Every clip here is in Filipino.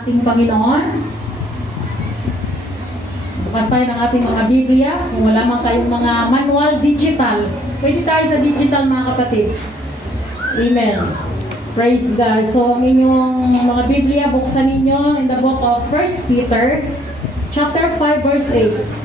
ating Panginoon. Bukas tayo ng ating mga Biblia. Kung wala man kayong mga manual digital, pwede tayo sa digital mga kapatid. Amen. Praise God. So, ang inyong mga Biblia, buksan ninyo in the book of 1 Peter, chapter 5, verse 8.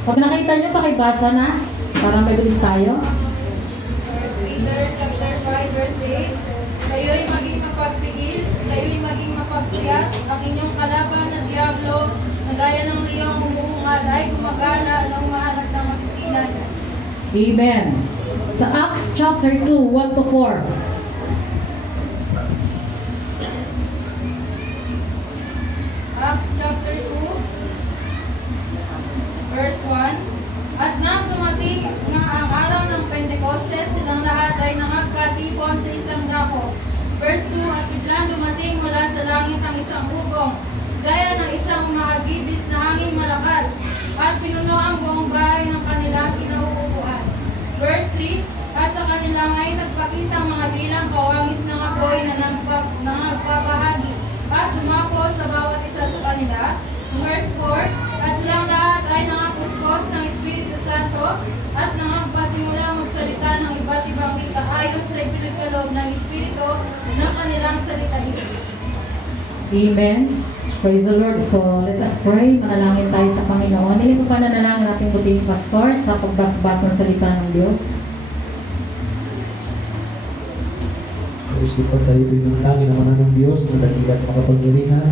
Pag nakita nyo, pakibasa na para mabilis tayo. 1 Peter chapter 5 verse 8. Kayo'y maging mapagpigil, kayo'y maging mapagtiyak, ang inyong kalaban na diablo, na gaya ng liyong umuungad ay gumagala na umahanap ng masisilan. Amen. Sa Acts chapter 2, 1-4. Acts chapter 2 verse 1. At nang dumating nga ang araw ng Pentecostes, silang lahat ay nangagkatipon sa isang dako. Verse 2. At biglang dumating mula sa langit ang isang ugong, gaya ng isang mahagibis na hangin malakas, at pinuno ang buong bahay ng kanilang kinauupuan. Verse 3. At sa kanilang ay nagpakita ang mga dilang kawangis ng apoy na nagpapahagi, at dumapo sa bawat isa sa kanila. Verse 4. At silang lahat ay nangapuspos ng Espiritu Santo at nangagpasimula magsalita ng iba't ibang wika ayon sa ipinagkaloob ng Espiritu na kanilang salitain. Amen. Praise the Lord. So, let us pray. Manalangin tayo sa Panginoon. Nilin ko pa nanalangin natin puting pastor sa pagbasbas ng salita ng Diyos. Gusto pa tayo pinuntangi naman ng Diyos na dakilat makapangyarihan.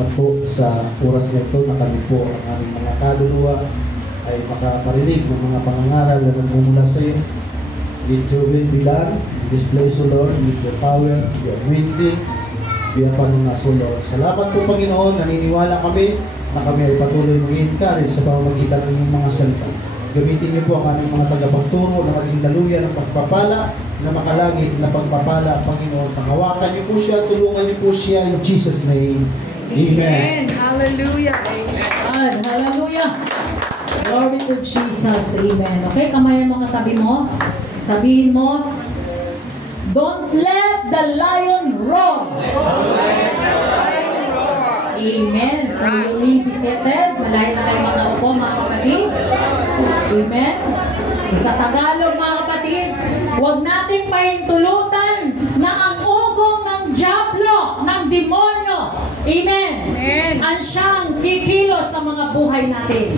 Salamat po sa oras na ito na kami po ang aming mga kaluluwa ay makaparinig ng mga pangangaral na nagmumula sa iyo. With your will be done, this place, O Lord, with your power, your anointing, be upon us, O Lord. Salamat po, Panginoon, naniniwala kami na kami ay patuloy mag-encourage sa pamamagitan ng inyong mga salita. Gamitin niyo po ang aming mga tagapagturo na maging daluyan ng pagpapala na makalangit na pagpapala, Panginoon. Panghawakan niyo po siya, tulungan niyo po siya in Jesus' name. Amen. Hallelujah. God, hallelujah. Glory to Jesus. Amen. Okay, kamayan mo katabi mo. Sabihin mo, don't let the lion roar. Amen. So you will be seated. Malayo na kayo makaupo, mga kapatid. Amen. So sa Tagalog, mga kapatid, huwag nating pahintulutan na ang ugong ng diablo, ng demonyo, amen, ang siyang kikilos sa mga buhay natin.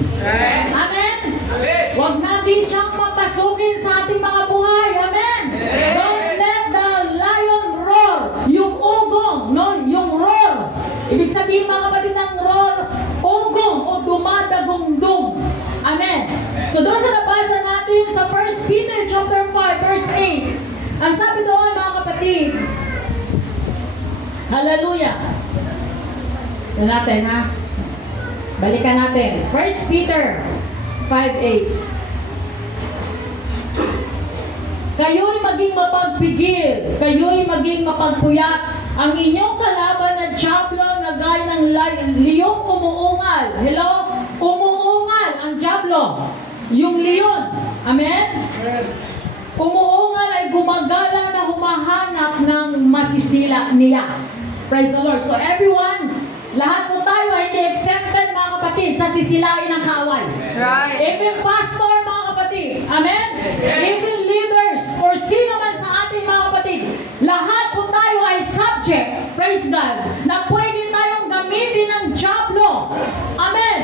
Amen. Huwag natin siyang papasukin sa ating mga buhay. Amen. Don't let the lion roar. Yung ugong, no? Yung roar. Ibig sabihin, mga kapatid, ng roar, ugong o dumadagong-dung. Amen. So doon sa nabasa natin sa 1 Peter chapter 5 verse 8, ang sabi doon, mga kapatid, hallelujah. Ito natin, ha? Balikan natin. 1 Peter 5:8. Kayo'y maging mapagpigil, kayo'y maging mapagpuyat, ang inyong kalaban na diablo na gaya ng liyong umuungal. Hello? Umuungal ang diablo. Yung leon. Amen? Umuungal ay gumagala na humahanap ng masisila niya. Praise the Lord. So everyone, lahat po tayo ay exempted, mga kapatid, sa sisilain ng kaaway. Right. Even pastor, mga kapatid. Amen? Even leaders or sino man sa ating mga kapatid, lahat po tayo ay subject, praise God, na pwede tayong gamitin ng diablo. Amen?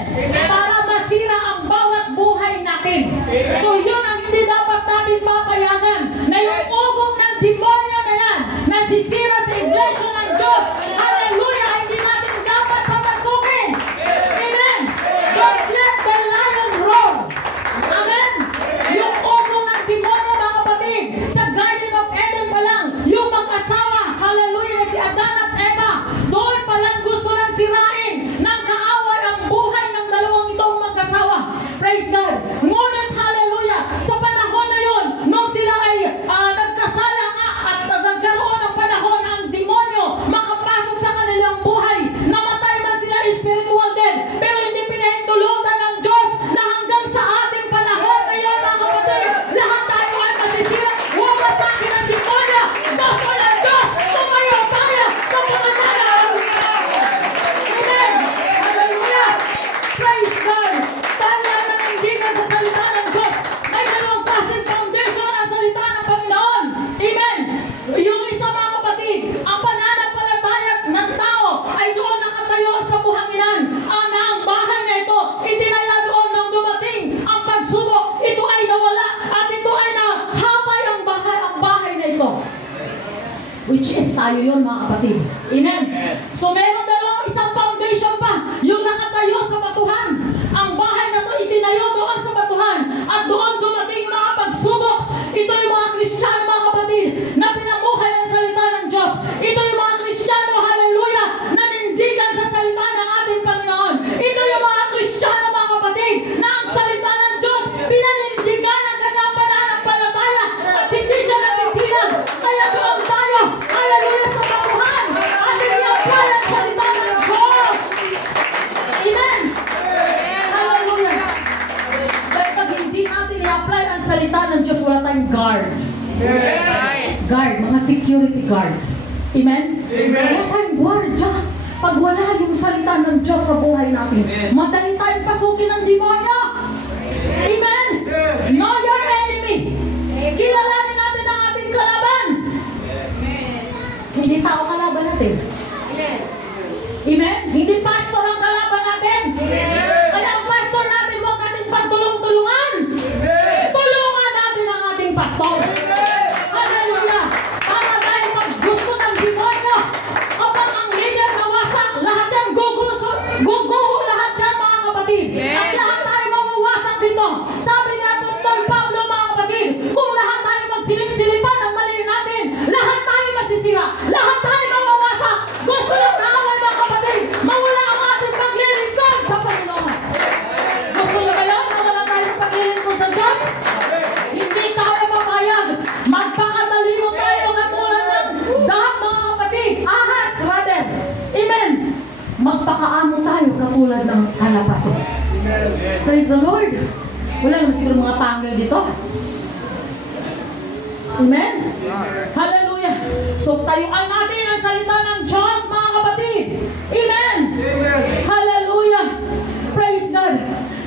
Para masira ang bawat buhay natin. So yun ang hindi dapat natin papayagan, na yung ugong ng demonyo na yan, nasisira sa iglesia ng Diyos. Hallelujah! Hindi natin dapat papasukin. Amen! Don't let the lion roar. Amen! Yung ugong ng demonyo, mga kapatid, sa Garden of Eden pa lang, yung mag-asawa, hallelujah, na si Adan at Eva, doon pa lang gusto nang sirain ng kaaway ang buhay ng dalawang itong mag-asawa. Praise God! Ngunit, hallelujah, sa panahon na yun, nung sila ay nagkasala nga at nagkaroon ng panahon, ang demonyo tayo yun, mga kapatid. Amen? So meron isang foundation pa, yung nakatayo sa batuhan. Ang bahay na to itinayo doon sa batuhan at doon dumating mga pagsubok. Ito yung mga Kristiyano, mga kapatid, na pinamuhay ng salita ng Diyos. Ito yung mga Kristiyano, hallelujah, na nindigan sa salita ng ating Panginoon. Ito yung mga Kristiyano, mga kapatid, na ang salita ng Diyos pinanindigan ng kanyang pananampalataya at hindi siya natitinag. Kaya doon tayo, hallelujah, sa batuhan at i-apply ang salita ng Diyos. Amen? Hallelujah. Dahil pag hindi natin i-apply ang salita ng Diyos, wala tayong guard. Guard, mga security guard. Amen? Wala tayong guardia. Pag wala yung salita ng Diyos sa buhay natin, madali tayong pasukin ng demonyo. Amen? Know your enemy. Kilalanin natin ang ating kalaban. Hindi tao kalaban natin. Amen? Hindi pastor ang kalaban natin. Kaya ang pastor natin, huwag natin pagtulong-tulungan. Tulungan natin ang ating pastor. Hallelujah. Para dahil pag gusto ng demonyo, kapag ang leader nawasak, lahat yan guguho lahat yan, mga kapatid. At lahat tayo mawawasak dito. Sabi ni Apostol Pablo, mga kapatid, kung lahat tayo magsilip-silipan ng mali natin, lahat tayo masisira. Lahat tayo mawawasak. Gusto ng kaaway, mga kapatid, mawala ang ating paglilingkod sa Panginoon. Gusto na ba yun? Mawala tayo sa paglilingkod sa Diyos? Hindi tayo papayag. Magpakatalino tayo katulad ng dahap, mga kapatid. Ahas, rather. Amen. Magpakaamo tayo katulad ng halapato. Praise the Lord. Wala naman siguro mga pangil dito. Amen? Hallelujah. So tayuan natin ang salita ng Diyos, mga kapatid. Amen? Hallelujah. Praise God.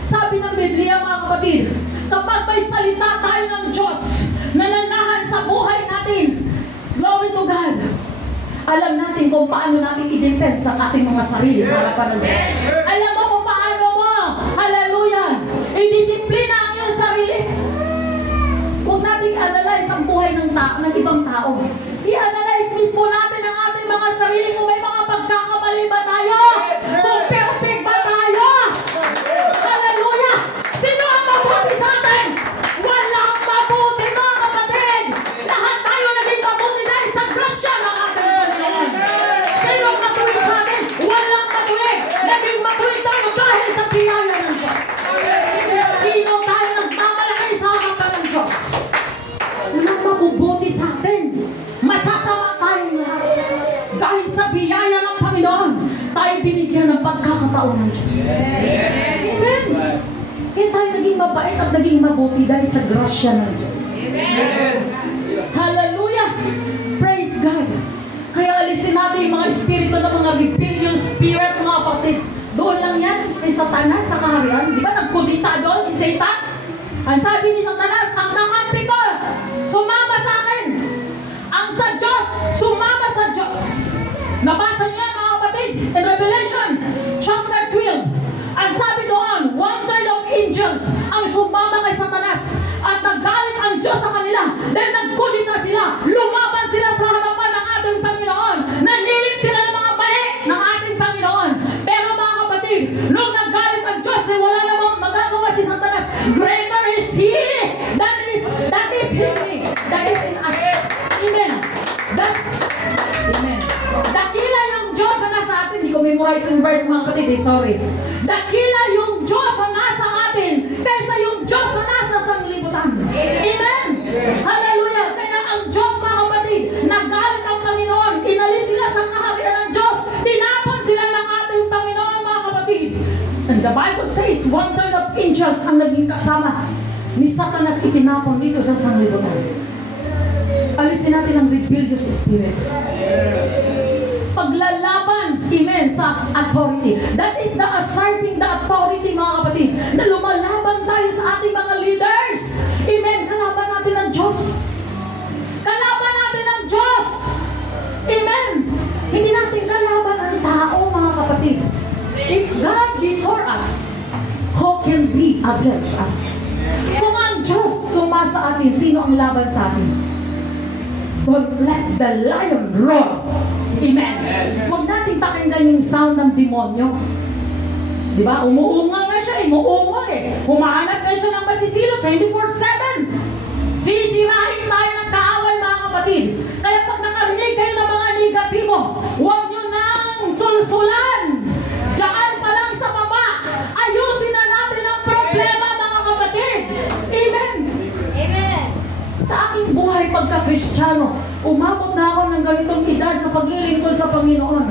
Sabi ng Biblia, mga kapatid, kapag may salita tayo ng Diyos na nanahan sa buhay natin, glory to God, alam natin kung paano natin i-defense ang ating mga sarili sa harapan ng Diyos. Alam mo kung paano mo, hallelujah, i-disiplina ang iyong sarili. Huwag natin i-analyze ang buhay ng ibang tao. I-analyze mismo natin ang ating mga sarili kung may mga pagkakamali ba tayo? Kung perfect ba tayo? Hallelujah! Sino ang mabuti sa atin? Walang mabuti, mga kapatid! Lahat tayo naging mabuti dahil sa grasya ng ating Panginoon. Sino ang matuwid sa atin? Walang matuwid! Naging matuwid tayo dahil sa biyaya ng Diyos. Sino tayo nagmamalaki sa harapan ng Diyos? Walang mabubuti sa atin. Masasama tayong lahat. Dahil sa biyaya ng Panginoon, tayo binigyan ng pagkakataon ng Diyos. Amen. Kaya tayo naging mabait at naging mabuti dahil sa grasya ng Diyos. Amen. Hallelujah. Praise God. Kaya alisin natin yung mga espiritu ng mga rebellion spirit, mga kapatid. Doon lang yan, kay Satanas sa kaharian. Di ba nagkudita doon si Satan? Ang sabi ni Satanas, ang kakampi ko, sumama sa akin. Ang sa Diyos, sumama sa Diyos. Nabasa niyo yan, mga kapatid, in Revelation chapter 12. Ang sabi doon, 1/3 of angels ang sumama kay Satanas. At naggalit ang Diyos sa kanila. Dahil nagkudita sila. Lumaban sila sa harapan ng ating Panginoon. Nanilip sila ng mga mali ng ating Panginoon. Pero mga kapatid, nung naggalit ang Diyos, ay wala namang magagawa si Satanas. Greater is He that is in me, that is in us. Amen. Amen. Dakila yung Diyos na nasa atin. Hindi ko memorize yung verse, mga kapatid, sorry. Dakila yung Diyos na nasa atin kaysa yung Diyos na nasa sanglibutan. Amen. Hallelujah. Kaya ang Diyos, mga kapatid, naggalit ang Panginoon. Inalis sila sa kaharian ng Diyos. Tinapon sila ng ating Panginoon, mga kapatid. And the Bible says, 1/3 of angels ang naging kasama ni Satanas itinapon dito sa sanglibutan. Alisin natin ang rebellious spirit. Paglalaban, amen, sa authority. That is the asserting the authority, mga kapatid, na lumalaban tayo sa ating mga leaders. Amen. Kalaban natin ang Diyos. Kalaban natin ang Diyos. Amen. Hindi natin kalaban ang tao, mga kapatid. If God before us, who can be against us? Kung ang Diyos sumasa atin, sino ang laban sa atin? Don't let the lion roar. Amen. Huwag natin pakinggan yung sound ng demonyo. Di ba? Umuunga nga siya, umuunga Humahanap nga siya ng masisilo 24/7. Sisirain tayo ng kaaway, mga kapatid. Kaya pag nakarinig kayo ng mga negatibo, huwag nyo nang sulsulan. Diyan pa lang sa baba, ayusin na natin ang problema, mga kapatid. Amen. Amen. Sa aking buhay pagka-Kristiyano, umabot na ako ng ganitong edad sa paglilingkod sa Panginoon.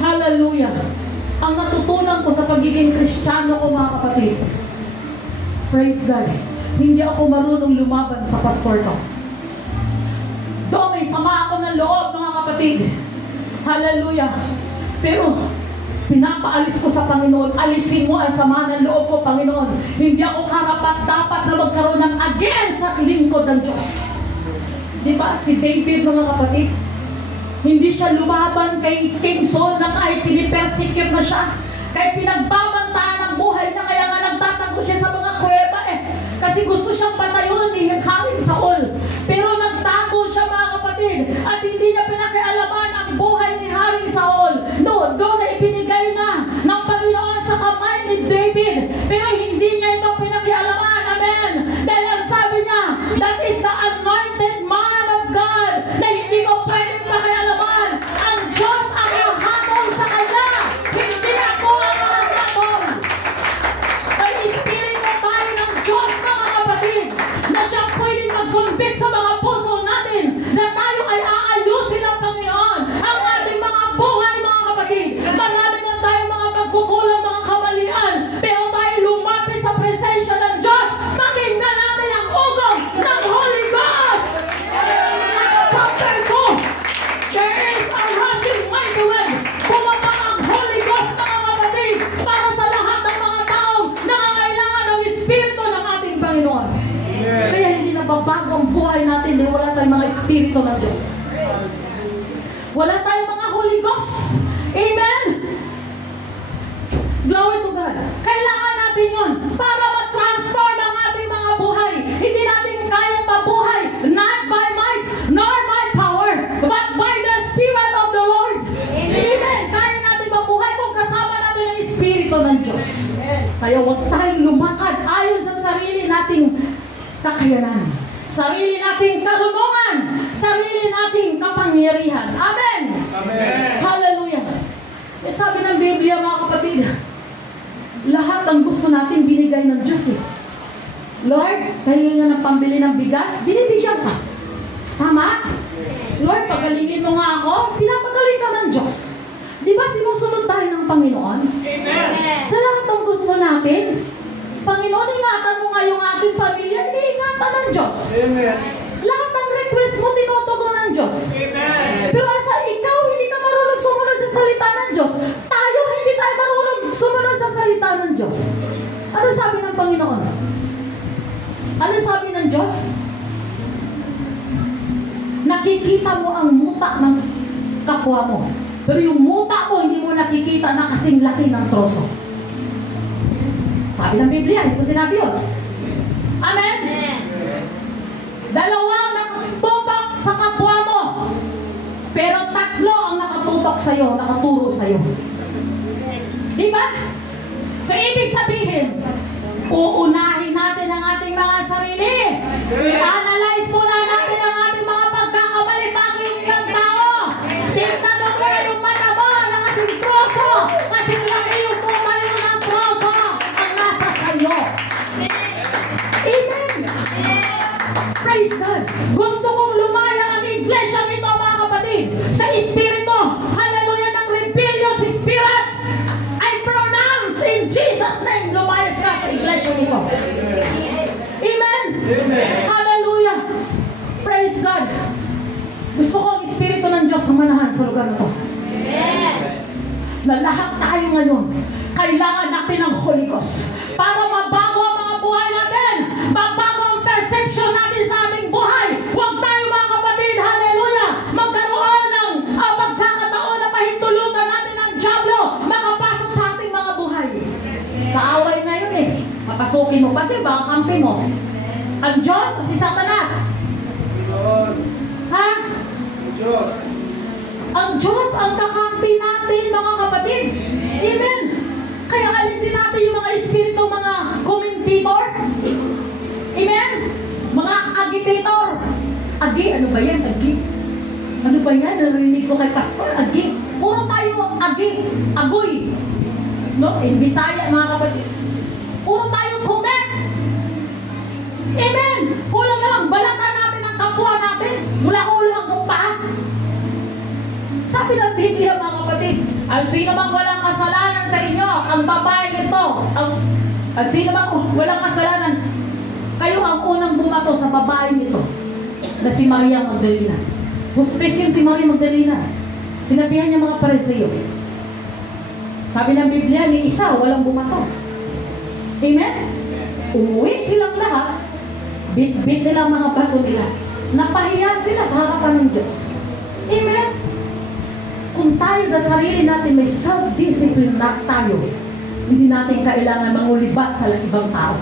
Hallelujah. Ang natutunan ko sa pagiging Kristiyano ko, mga kapatid, praise God, hindi ako marunong lumaban sa pastor ko. Doon may sama ako ng loob, mga kapatid. Hallelujah. Pero pinapaalis ko sa Panginoon, alisin mo ang sama ng loob ko, Panginoon. Hindi ako karapat-dapat na magkaroon ng against sa lingkod ng Diyos. Di ba si David, mga kapatid? Hindi siya lumaban kay King Saul na kahit pinipersecute na siya. Kahit pinagbabantaan ang buhay niya, kaya nga nagtatago siya sa mga kuweba Kasi gusto siyang patayuan ni Haring Saul. Pero nagtago siya, mga kapatid. At hindi niya pinakialaman ang buhay ni Haring Saul. Doon na ibinigay na ng Panginoon sa kamay ni David. Pero hindi niya ito pinakialaman. Amen. Dahil ang sabi niya, that is the anointed man of God, na hindi ko pwedeng pakialaman. Ang Diyos ang hahatol sa kanya. Hindi ako ang hahatol. May espiritu tayo ng Diyos, mga kapatid, na siya pwedeng mag-convict sa mga puso natin na tayo ay aayusin ng Panginoon ang ating mga buhay, mga kapatid. Marami na tayo mga pagkukulang, mga kamalian, pero tayo lumapit sa presensya ng Diyos. Pakinggan natin ang ugong ng Holy Ghost. Chapter 2, there is a rushing mighty wind. Bumaba ang Holy Ghost, mga kapatid, para sa lahat ng mga taong nangangailangan ng Espiritu ng ating Panginoon. Kaya hindi nababago ang buhay natin dahil wala tayong mga Espiritu ng Diyos. Wala tayong mga Holy Ghost. Amen? Glory to God. Kailangan natin yun para ma-transform ang ating mga buhay. Hindi natin kayang mabuhay not by might nor by power, but by the Spirit of the Lord. Amen. Kaya natin mabuhay kung kasama natin ang Espiritu ng Diyos. Kaya huwag tayong lumakad ayon sa sarili nating kakayanan, sarili nating karunungan, sarili nating kapangyarihan. Amen. Amen. Hallelujah. Sabi ng Biblia, mga kapatid, lahat ang gusto natin binigay ng Diyos. Lord, kailangan ng pambili ng bigas, binibigyan ka. Tama? Lord, pagalingin mo nga ako, pinapagaling ka ng Diyos. Di ba sinusunod tayo ng Panginoon? Amen. Sa lahat ng gusto natin, Panginoon, ingatan mo nga yung aking pamilya, iniingatan ng Diyos. Amen. Lahat ng request mo, tinutugon ng Diyos. Amen. Pero asa ikaw, hindi ka marunong sumunod sa salita ng Diyos. Tayo, hindi tayo marunong sumunod sa salita ng Diyos. Ano sabi ng Panginoon? Ano sabi ng Diyos? Nakikita mo ang muta ng kapwa mo. Pero yung muta mo, hindi mo nakikita na kasing laki ng troso. Sabi ng Biblia, hindi ko sinabi yun. Amen? Dalawang nakatutok sa kapwa mo. Pero tatlo ang nakatutok sa'yo, nakaturo sa'yo. Diba? So, ibig sabihin, uunahin natin ang ating mga sarili. I-analyze muna natin ang ating mga pagkakamali bago yung ibang tao. Tingnan mo kaya yung mata mo na kasing troso. Kasing laki yung tumayo ng troso ang nasa sa'yo. Amen. Praise God. Gusto kong lumaya ang iglesia nito, mga kapatid, sa Espiritu. Hallelujah, ng rebellious spirit. I pronounce in Jesus' name, lumayas ka sa iglesia nito. Amen. Amen. Hallelujah. Praise God. Gusto ko ang Espiritu ng Diyos ang manahan sa lugar na to. Na lahat tayo ngayon, kailangan natin ng Holy Ghost para mabago ang mga buhay natin, mabago ang perception natin sa ating buhay. Huwag tayo, mga kapatid, hallelujah, magkaroon ng pagkakataon na pahintulutan natin ang dyablo makapasok sa ating mga buhay. Kaaway ngayon eh. Papasukin mo kasi baka kampi mo. Ang Diyos o si Satanas? Ha? Ang Diyos ang kakampi natin, mga kapatid. Amen. Kaya alisin natin yung mga espiritu, mga commentator. Amen. Mga agitator. Agi, ano ba yan? Agi. Ano ba yan? Narinig ko kay Pastor. Agi. Puro tayo agi. Agoy. No? In Bisaya, mga kapatid. Puro tayo comment. Amen. Kulang na lang. Balatan natin ang kapwa natin. Mula ulo hanggang paa. Sabi ng Biblia, mga kapatid, ang sino mang walang kasalanan sa inyo, ang babaeng ito, ang sino mang walang kasalanan, kayo ang unang bumato sa babaeng ito, na si Maria Magdalena. Hustis yun si Maria Magdalena. Sinabihan niya mga Pariseo. Sabi ng Biblia, ni isa, walang bumato. Amen? Umuwi silang lahat, bit-bit nila ang mga bato nila. Napahiya sila sa harapan ng Diyos. Amen? Kung tayo sa sarili natin may self-discipline na tayo, hindi natin kailangan mangulibat sa ibang tao.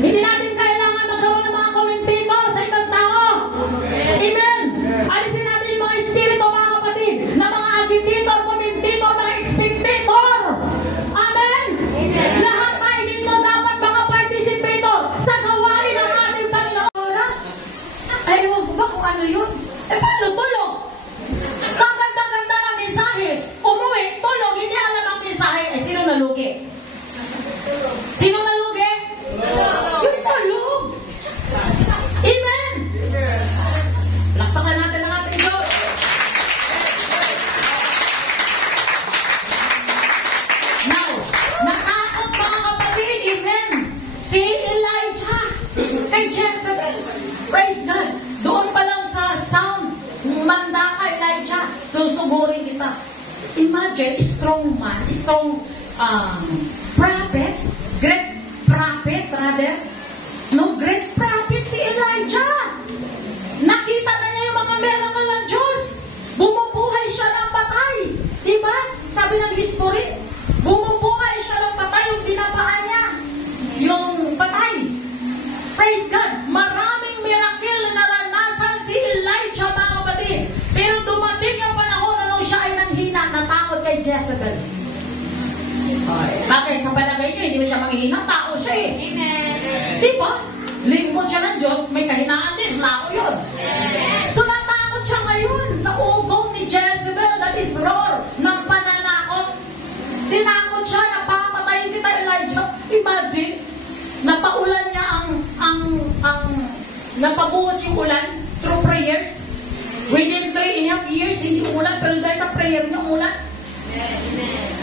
Hindi natin kailangan magkaroon ng mga commentator sa ibang tao. Amen! Alisin natin yung mga espiritu, mga kapatid, na mga agitator, commentator, mga expectator. Amen! Lahat tayo dito dapat mga participator sa gawain ng ating Panginoon. Ay, huwag ba kung ano yun? Paano tulog? Kaganda-ganda na mensahe. Umuwi, tulog, hindi alam ang mensahe. Sino nalugi? Sino nalugi? Yung tulog. Amen. Lakpakan natin ang ating Diyos. Now, natakot mga kapatid. Amen. Si Elijah kay Jezebel. Praise God. Doon pa lang sa sound, manda ka Elijah, susugurin kita. Imagine, strong man, strong prophet, great prophet rather. No, great prophet si Elijah. Nakita na niya yung mga miracle ng Diyos. Bumubuhay siya ng patay. Diba? Sabi ng history, bumubuhay siya ng patay yung dinapaan niya. Yung patay. Praise God. Maraming miracle na naranasan si Elijah, mga kapatid. Pero dumating yung panahon na nung siya ay nanghina, natakot kay Jezebel. Bakit? Sa palagay niyo, hindi mo siya manghihina. Tao siya eh. Amen. Diba? Lingkod siya ng Diyos, may kahinaan din. Tao yun. So natakot siya ngayon sa ugong ni Jezebel, that is roar ng pananakot. Tinakot siya na papatayin kita, Elijah. Imagine, napaulan niya napabuhos yung ulan through prayers. Within 3.5 years, hindi umulan, pero dahil sa prayer niya umulan.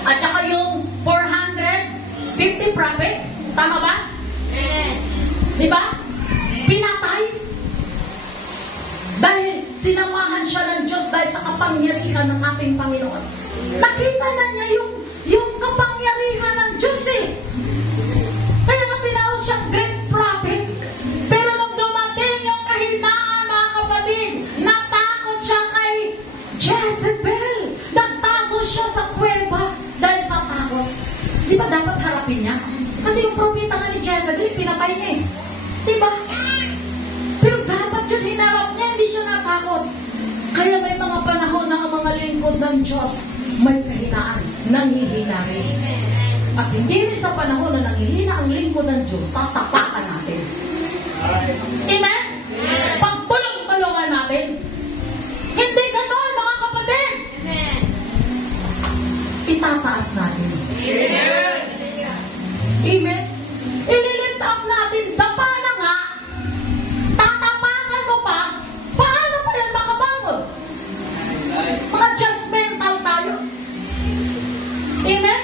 At saka yung 450 prophets, tama ba? Di ba? Pinatay. Dahil sinamahan siya ng Diyos dahil sa kapangyarihan ng ating Panginoon. Nakita na niya yung kapangyarihan ng Diyos eh. Kaya nga tinawag siyang great prophet. Pero nung dumating yung kahinaan, mga kapatid, natakot siya kay Jezebel. Nagtago siya sa kuweba dahil sa takot. Di ba dapat harapin niya? Kasi yung propeta nga ni Jezebel, pinatay niya eh. Di ba? Pero dapat yun hinarap niya, hindi siya natakot. Kaya may mga panahon na ang mga lingkod ng Diyos may kahinaan, nanghihina rin. At hindi rin sa panahon na nanghihina ang lingkod ng Diyos, tatapakan natin. Amen? Pagtulong-tulungan natin. Hindi ganon, mga kapatid. Itataas natin. Amen? Ililift up natin, dapa na nga, tatapakan mo pa, paano pa yan makabangon? Mga judgmental tayo. Amen?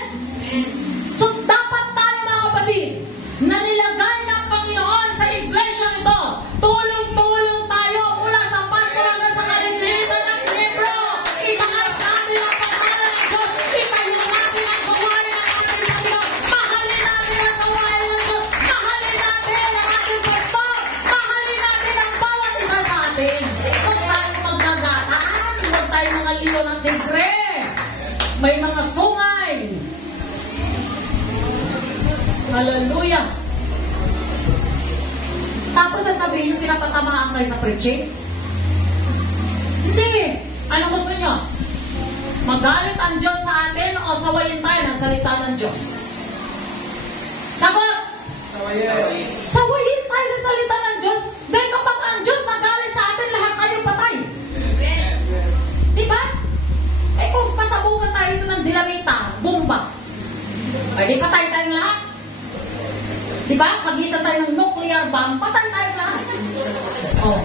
So, dapat tayo, mga kapatid, na nilagay ng Panginoon sa iglesia nito, tulong-tulong tayo mula sa pastor hanggang sa kalibritan ng libro. Itaas natin ang pangalan ng Diyos. Itayo natin ang gawain ng ating Panginoon. Mahalin natin ang gawain ng Diyos. Mahalin natin ang ating pastor. Mahalin natin ang bawat isa sa atin. Huwag tayo magdagataan. Huwag tayo mga liyo ng tigre. May mga sungay. Hallelujah. Tapos sasabihin yung pinapatamaan kayo sa preaching. Hindi. Ano gusto nyo? Magalit ang Diyos sa atin o sawayin tayo ng salita ng Diyos? Sagot! Sawayin tayo sa salita ng Diyos. Dahil kapag ang Diyos nagalit sa atin, lahat tayo patay. Diba? Eh kung pasabungan tayo ito ng dinamita, bomba, ay di patay tayong lahat. Diba? Pag-isa tayo ng nuclear bomb, patay tayong lahat. Oh.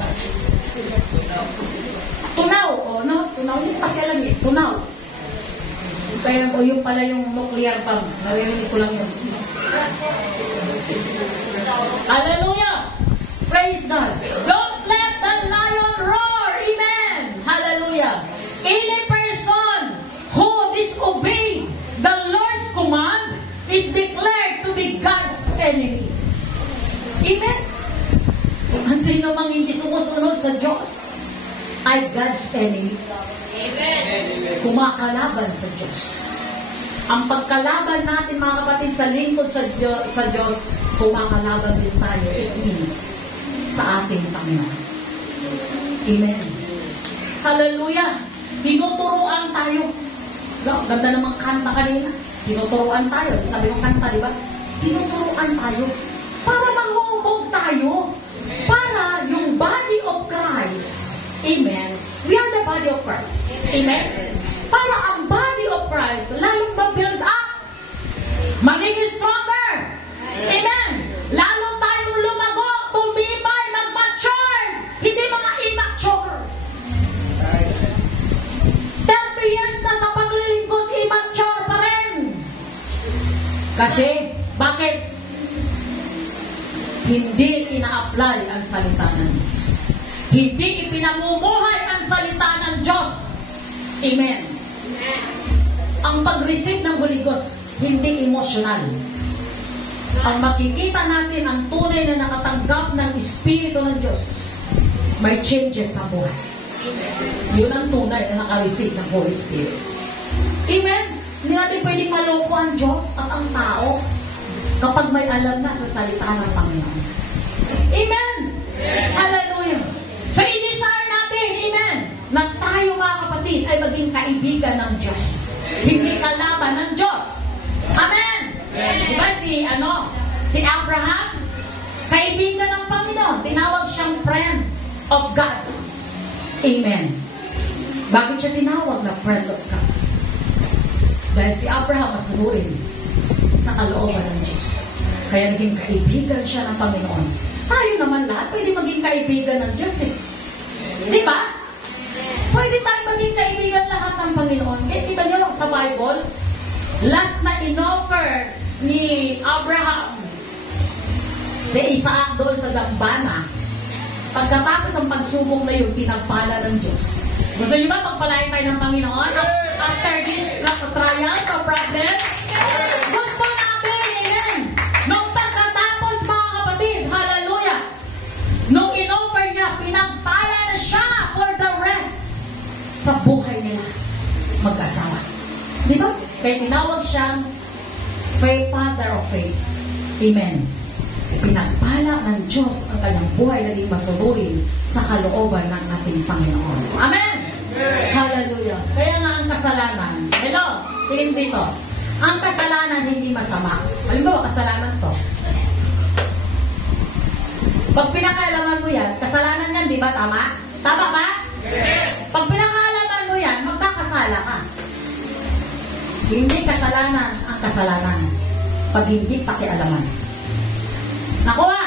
Tunaw. Oh, no? Tunaw. Hindi kasi alam eh. Tunaw. Kaya o yung pala yung nuclear bomb. Naririnig ko lang yun. Hallelujah! Praise God. Don't let the lion roar. Amen. Hallelujah. Any person who disobey the Lord's command is declared to be God's enemy. Amen. Ang sino mang hindi sumusunod sa Diyos ay God's enemy. Amen. Kumakalaban sa Diyos. Ang pagkalaban natin mga kapatid sa lingkod sa Diyos, kumakalaban din tayo, it means, sa ating Panginoon. Amen. Hallelujah. Tinuturuan tayo. Ganda namang kanta kanina. Tinuturuan tayo. Sabi ng kanta, di ba? Tinuturuan tayo. Para manghubog tayo. Para yung body of Christ. Amen. We are the body of Christ. Amen. Para ang body of Christ lalong ma-build up. Magiging stronger. Amen. Lalo tayong lumago, tumibay, mag-mature. Hindi mga immature. 30 years na sa paglilingkod, immature pa rin. Kasi, bakit? Hindi ina-apply ang salita ng Diyos. Hindi ipinamumuhay ang salita ng Diyos. Amen. Ang pag-receive ng Holy Ghost, hindi emotional. Ang makikita natin, ang tunay na nakatanggap ng Espiritu ng Diyos, may changes sa buhay. Yun ang tunay na naka-receive ng Holy Spirit. Amen? Hindi natin pwedeng maloko ang Diyos at ang tao kapag may alam na sa salita ng Panginoon. Amen? Hallelujah! So, i-desire natin, amen, na tayo mga kapatid ay maging kaibigan ng Diyos. Hindi kalaban ng Diyos. Amen? Diba si Abraham, kaibigan ng Panginoon, tinawag siyang friend of God. Amen. Bakit siya tinawag na friend of God? Dahil si Abraham masunurin sa kalooban ng Diyos. Kaya naging kaibigan siya ng Panginoon. Tayo naman lahat, pwede maging kaibigan ng Diyos eh. Di ba? Pwede tayo maging kaibigan lahat ng Panginoon. Kaya kita nyo sa Bible, last na in-offer ni Abraham si Isaac doon sa Gambana. Pagkatapos ang pagsubok na yun, pinagpala ng Diyos. Gusto niyo ba magpalain tayo ng Panginoon? After this trials or problem? Gusto natin, amen. Nung pagkatapos mga kapatid, hallelujah, nung in-offer niya, pinagpala na siya for the rest sa buhay nila mag-asawa. Di ba? Kaya tinawag siyang father of faith. Amen. Pinagpala ng Diyos ang kanyang buhay naging masunurin sa kalooban ng ating Panginoon. Amen! Hallelujah! Kaya nga ang kasalanan, hello, piling dito, ang kasalanan hindi masama. Halimbawa, kasalanan to. Pag pinakaalaman mo yan, kasalanan yan, di ba? Tama? Tama ba? Pag pinakaalaman mo yan, magkakasala ka. Hindi kasalanan ang kasalanan. Pag hindi pakialaman. Nakuha?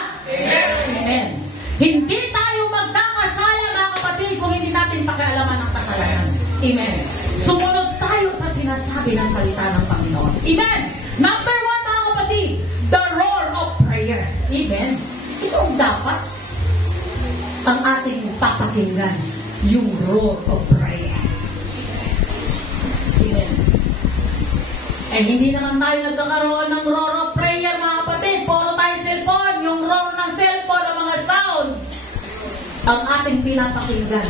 Amen. Hindi tayo magkakasala mga kapatid kung hindi natin pakialaman ang kasalanan. Amen. Sumunod tayo sa sinasabi ng salita ng Panginoon. Amen. Number 1 mga kapatid, the roar of prayer. Amen. Ito ang dapat ang ating papakinggan, yung roar of prayer. Amen. Eh, hindi naman tayo nagkakaroon ng roar of prayer, mga kapatid. Puro tayo cellphone, yung roar ng cellphone, ang mga sound. Ang ating pinapakinggan.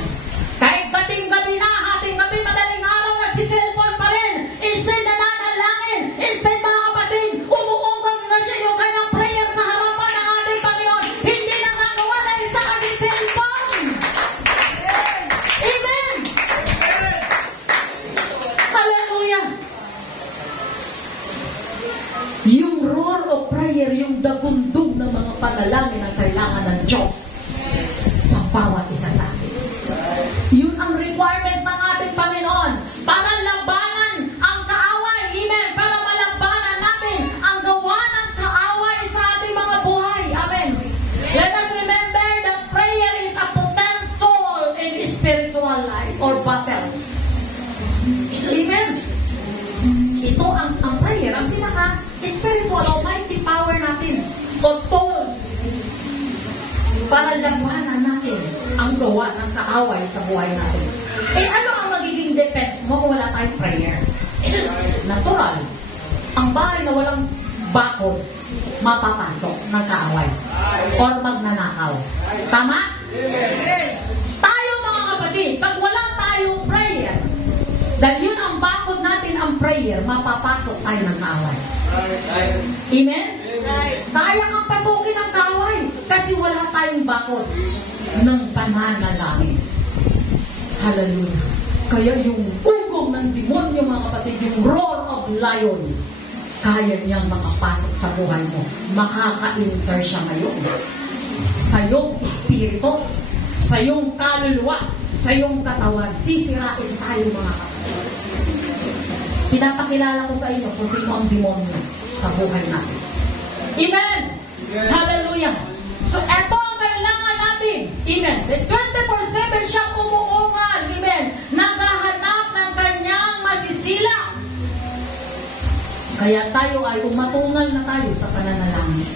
Kahit gabi-gabi na, ating gabi, madaling araw, nagsi-cellphone pa rin. Instead na nanalangin, instead mga kapatid, umuugong na siya yung kanyang prayer sa harapan ng ating Panginoon. Hindi nakagawa dahil sa ating cellphone. Amen. Yung roar of prayer, yung dagundong ng mga panalangin ang kailangan ng Diyos sa bawat isa sa atin. Yun ang requirements ng ating Panginoon para labanan ang kaaway. Amen. Para malabanan natin ang gawa ng kaaway sa ating mga buhay. Amen. Let us remember that prayer is a potent tool in spiritual life or battles. Amen. Ito ang prayer, ang pinaka-spiritual almighty power natin o tools para labanan natin ang gawa ng kaaway sa buhay natin. Eh ano ang magiging defense mo kung wala tayong prayer? Natural. Ang bahay na walang bakod, mapapasok ng kaaway or magnanakaw. Tama? Tayo mga kapatid, pag wala tayong prayer, dahil yun ang bakod natin, ang prayer, mapapasok tayo ng kaaway. Amen? Kaya kang pasukin ng kaaway kasi wala tayong bakod ng pananalangin. Hallelujah. Kaya yung ugong ng demonyo mga kapatid, yung roar of lion, kaya niyang makapasok sa buhay mo. Makaka-enter siya ngayon. Sa iyong espiritu, sa iyong kaluluwa, sa iyong katawan, sisirain tayo mga kapatid. Pinapakilala ko sa inyo kung sino ang demonyo sa buhay natin. Amen! Hallelujah! So, eto ang kailangan natin. Amen! 24/7 siya umuungan. Amen! Naghahanap ng kanyang masisila. Kaya tayo ay umatungal na tayo sa pananalangin.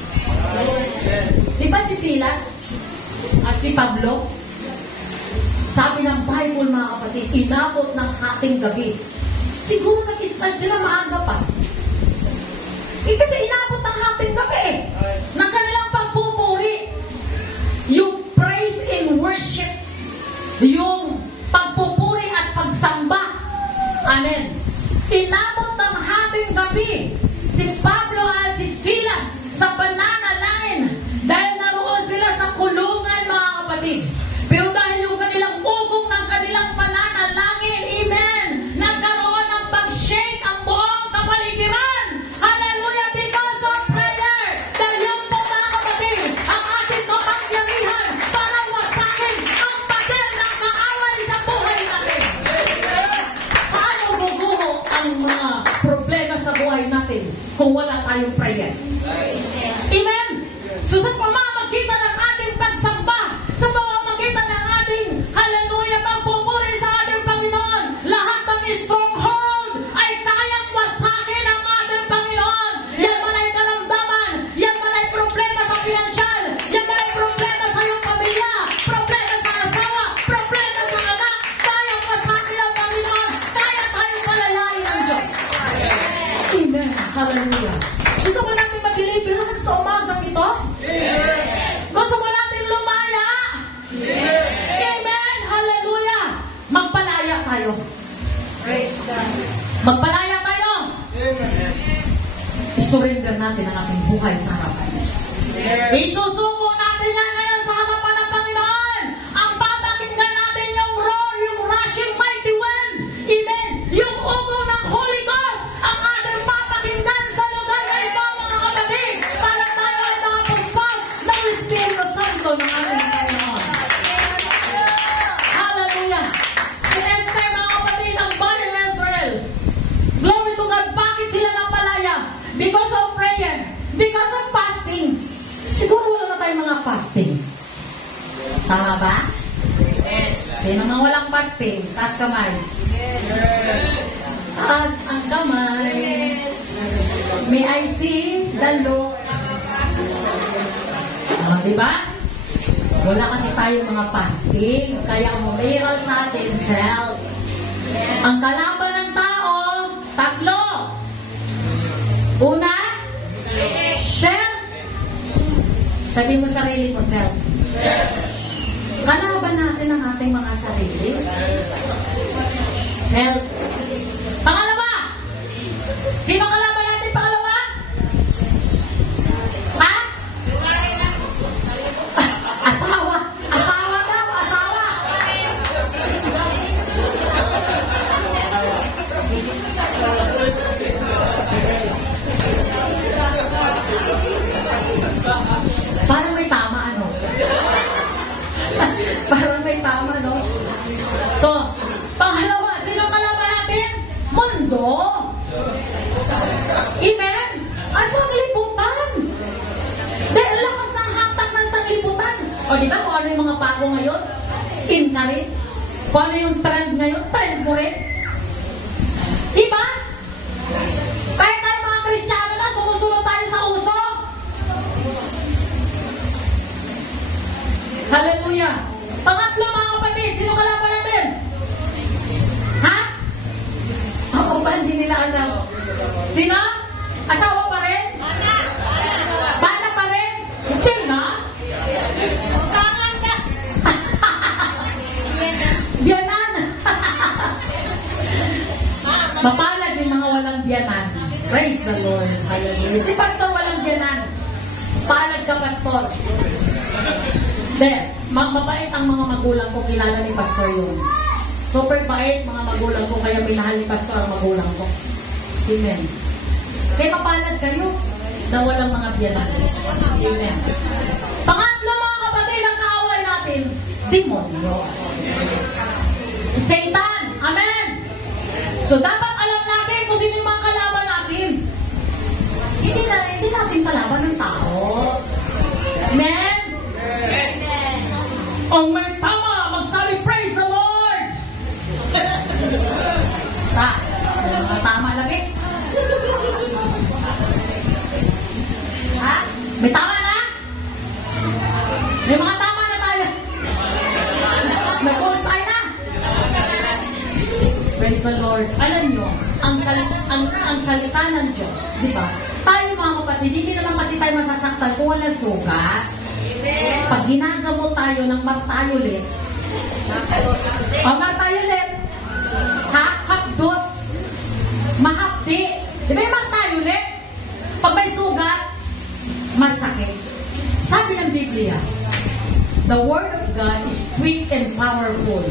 Di ba si Silas at si Pablo? Sabi ng Bible mga kapatid, inabot ng hating gabi. Siguro nag-stand sila maaga pa. Kasi inabot ng hating gabi ng kanilang pagpupuri. Yung praise and worship, yung pagpupuri at pagsamba. Amen. Inabot ng hating gabi si Pablo at si Silas sa pananalangin dahil naroon sila sa kulungan mga kapatid. Pero dahil yung kanilang ugong ng kanilang pananalangin, amen, nagkaroon ng pag-shake ang buong kapaligiran. Hallelujah, because of prayer. Dahil yun po mga kapatid, ang ating kapangyarihan para wasakin ang pader ng kaaway sa buhay natin. Paano guguho ang mga problema sa buhay natin kung wala tayong prayer? Amen. So sa pamamagitan ng ating pagsamba, sa pamamagitan ng ating hallelujah, pagpupuri sa ating Panginoon, lahat ng stronghold ay kayang wasakin ang ating Panginoon. Yan man ay karamdaman, yan man ay problema sa pinansyal, yan man ay problema sa iyong pamilya, problema sa asawa, problema sa anak, kayang wasakin ang Panginoon, kaya tayong palayain ng Diyos. Amen. Hallelujah. Gusto mo natin mag-deliver sa umagang ito? Gusto mo natin lumaya? Amen. Hallelujah. Magpalaya tayo. Praise God. Magpalaya tayo. I-surrender natin ang ating buhay sa harapan ng Diyos. Isusuko natin yan ngayon sa harapan ng Panginoon. Ang papakinggan natin yung roar, yung rushing mighty wind. Amen. Yung ugo ng Holy Ghost. Ang ating papakinggan sa lugar na ito mga kapatid. Para tayo ay mga puspag ng Espiritu Santo ng ating Panginoon. Hallelujah. Si Esther mga kapatid, ang body of Israel. Glory to God. Bakit sila napalaya? Because of prayer. Because of fasting. Siguro wala na tayong mga fasting. Tama ba? Sino mga walang fasting? Taas kamay. Taas ang kamay. May I see the look? Diba? Wala kasi tayo mga fasting. Kaya ang umiral sa atin, self. Ang kalaban ng tao, tatlo. Una, self. Sabi mo sarili mo, self. Kalaban natin ang ating mga sarili. Self. Pangalawa. Sino kalaban natin pangalawa? Ha? Asawa. Asawa daw. Asawa. bago ngayon? In ka rin? Kung ano yung trend ngayon, trend mo rin? Diba? Kahit tayo mga Kristiyano na, sumusunod tayo sa uso. Hallelujah. Pangatlo mga kapatid, sino kalaban natin? Ha? Ako ba hindi nila alam? Sino? Asawa pa rin? Bata pa rin? Hindi na? Kangan ka! Biyanan! Mapalad yung mga walang biyanan. Praise the Lord. Hallelujah. Si pastor walang biyanan. Palad ka, pastor. There, mabait ang mga magulang ko, kilala ni pastor yun. Super bait mga magulang ko, kaya minahal ni pastor ang magulang ko. Amen. Kaya mapalad kayo na walang mga biyanan. Amen. Pangatlo mga kapatid, ang kaaway natin, demonyo. Si Satan. Amen. So dapat alam natin kung sino yung mga kalaban natin. Hindi natin kalaban ng tao. Amen. Ang may tama, magsabi, praise the Lord! Tama lang eh. Ha? May tama na? May mga tama na tayo. May bullseye na. Praise the Lord. Alam nyo, ang salita ng Diyos, di ba? Tayo mga kapatid, hindi naman kasi tayo masasaktan kung walang sugat. Pag ginagamot tayo ng martayolit, hapdos, mahapdi. Di ba yung martayolit? Pag may sugat, masakit. Sabi ng Biblia, the Word of God is quick and powerful.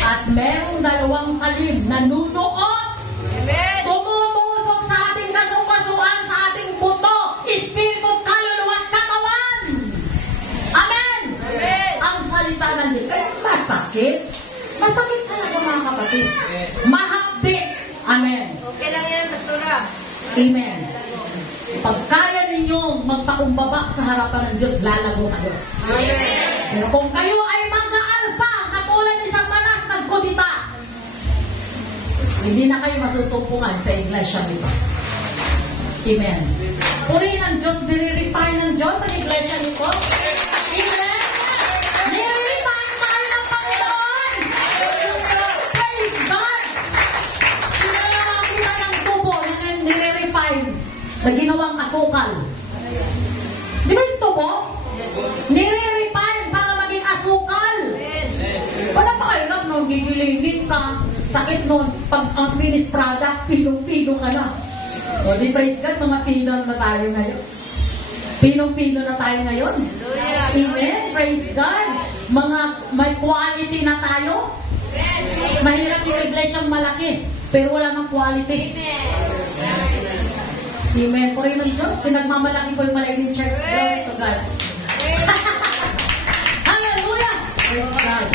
At merong dalawang talim na nunuot, tumutusok sa ating kasukasuan, sa ating puto, espiritu, kaluluwa at katawan. Amen! Amen! Ang salita ng Diyos. Kaya masakit. Masakit talaga mga kapatid. Mahapdi. Amen. Okay lang yan, basura. Amen. Pag kaya ninyong magpakumbaba sa harapan ng Diyos, lalago kayo. Amen. Pero kung kayo ay mag-aalsa, katulad ni Satanas nagkudita, hindi na kayo masusumpungan sa iglesia nito. Amen. Purihin ng Diyos, nire-refine ng Diyos sa iglesia nito. Amen. Nire-refine tayo ng Panginoon. Praise God. Sino na makakita ng tubo na nire-refine na ginawang asukal? Di ba yung tubo? Nire-refine para maging asukal. Wala pa kayo lang nung gigilingin ka. Sakit nun. Pag ang finished product, pinong-pino ka na. O di praise God, mga pino na tayo ngayon. Pinong-pino na tayo ngayon. Amen. Praise God. Mga may quality na tayo. Mahirap yung iglesyang malaki, pero wala mang quality. Amen. Purihin ng Diyos, pinagmamalaki ko yung Malaking Church. Glory to God. Hallelujah. Praise God.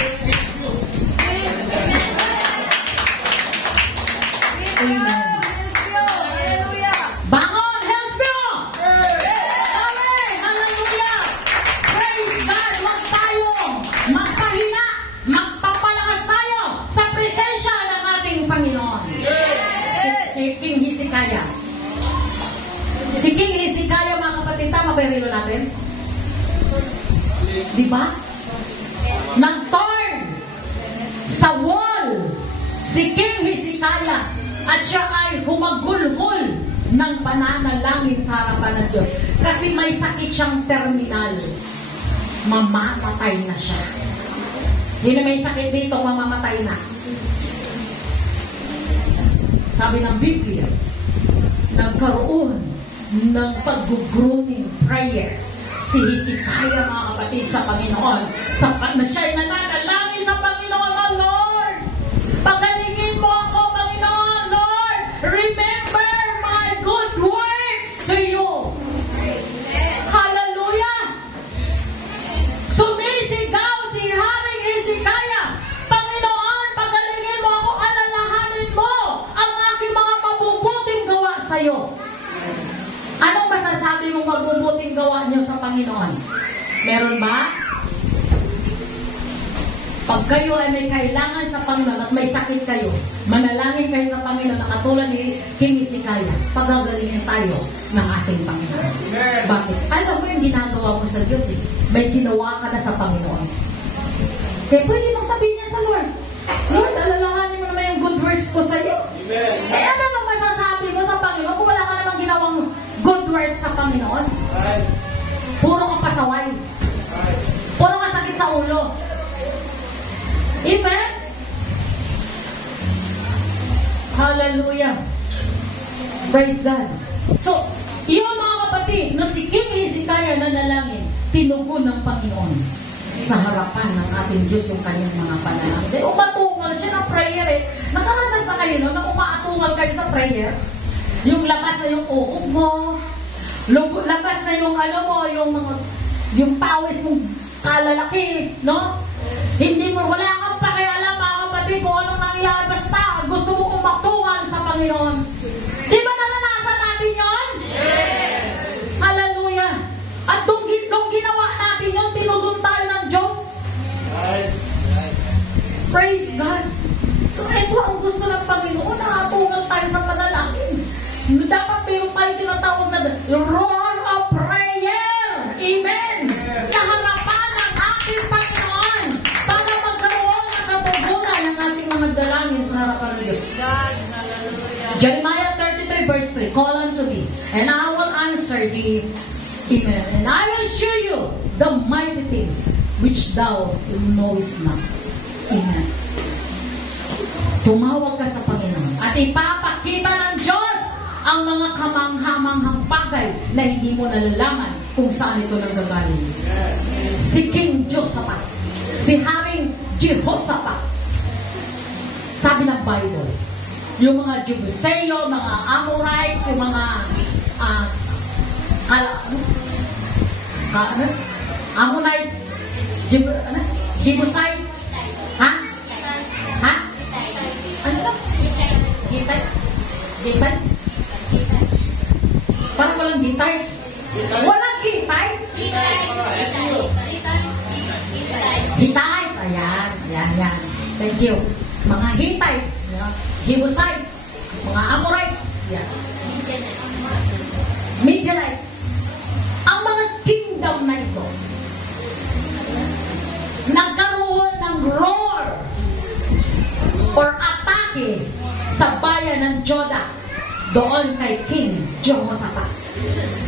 Amen. Bangon, Hillsview! Amen! Hallelujah! Praise God! Huwag tayong magpahina, magpapalakas tayo sa presensya ng ating Panginoon. Si King Hezekiah. Si King Hezekiah, mga kapatid, tama ba yung rilo natin? Diba? Nag-turn sa wall si King Hezekiah at siya ay humagulhol ng pananalangin sa harapan ng Diyos. Kasi may sakit siyang terminal. Mamamatay na siya. Sino may sakit dito, mamamatay na? Sabi ng Biblia, nagkaroon ng pag-groaning prayer si Hezekiah, mga kapatid, sa Panginoon. Sapat na siya ay nananalangin sa Panginoon. Oh Lord, pagalingin mo ako, Panginoon. Lord, remember my good works to you. Hallelujah. Sumisigaw si Haring Hezekiah, Panginoon, pagalingin mo ako, alalahanin mo ang aking mga mabubuting gawa sa iyo. Anong masasabi mong mabubuting gawa niyo sa Panginoon? Meron ba? Pag kayo ay may kailangan sa Panginoon at may sakit kayo, manalangin kayo sa Panginoon na katulad ni King Hezekiah, pagagalingin tayo ng ating Panginoon. Bakit? Alam mo yung ginagawa mo sa Diyos eh. May ginawa ka na sa Panginoon. Kaya pwede mong sabihin niya sa Lord, Lord, alalahanin mo naman yung good works ko sa iyo. Eh ano nang masasabi mo sa Panginoon kung wala ka namang ginawang good works sa Panginoon? Puro ka pasaway. Puro ka sakit sa ulo. Amen? Hallelujah. Praise God. So, yun mga kapatid, no, si King Hezekiah nanalangin, tinugon ng Panginoon sa harapan ng ating Diyos yung kanyang mga panalangin. Umatungal siya ng prayer eh. Nakaranas na kayo, no? Na umaatungal kayo sa prayer. Yung labas na yung uhog mo, labas na yung ano mo, yung pawis mong kalalaki, no? Hindi mo, wala kang pakialam mga kapatid kung anong nangyayari, basta gusto mo umatungal sa Panginoon. Di ba naranasan natin yun? Yes. Hallelujah. At nung ginawa natin yun, tinugon tayo ng Diyos. Right. Praise God. So ito ang gusto ng Panginoon, nakatungal tayo sa panalangin. Dapat meron tayo tinatawag na roar of prayer. Amen. Sa harapan ng ating Panginoon para magkaroon ng katugunan ng ating mga dalangin sa harapan ng Diyos. Jeremiah 33 verse 3, call unto me, and I will answer thee. Amen. And I will show you the mighty things which thou knowest not. Amen. Tumawag ka sa Panginoon at ipapakita ng Diyos ang mga kamanghamanghang bagay na hindi mo nalalaman kung saan ito nanggagaling. Si King Josaphat, si Haring Jehoshaphat, sabi ng Bible, yung mga Jebuseo, mga Amorites, yung mga Ammonites, Jebusites, ha? Ano ba? Hittites? Parang walang Hittites? Walang Hittites? Hittites, ayan. Thank you. Mga Hittites, Jebusites, mga Amorites, yan. Midianites. Ang mga kingdom na ito, nagkaroon ng roar or atake sa bayan ng Judah doon kay King Jehoshaphat.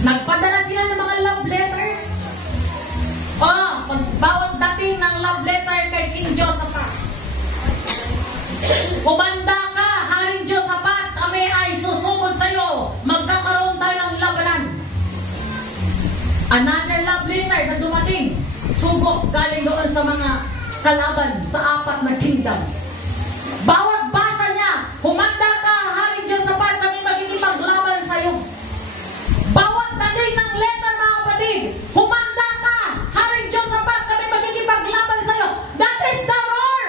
Nagpadala sila ng mga love letter. Bawat dating ng love letter kay King Jehoshaphat, kumanda ka, Haring Jehoshaphat, kami ay susugod sa iyo. Magkakaroon tayo ng labanan. Another love letter na dumating. Sugo galing doon sa mga kalaban sa apat na kingdom. Bawat basa niya, humanda ka, Haring Jehoshaphat, kami magkikipaglaban sa iyo. Bawat dating ng letter mga kapatid, humanda ka, Haring Jehoshaphat, kami magkikipaglaban sa iyo. That is the roar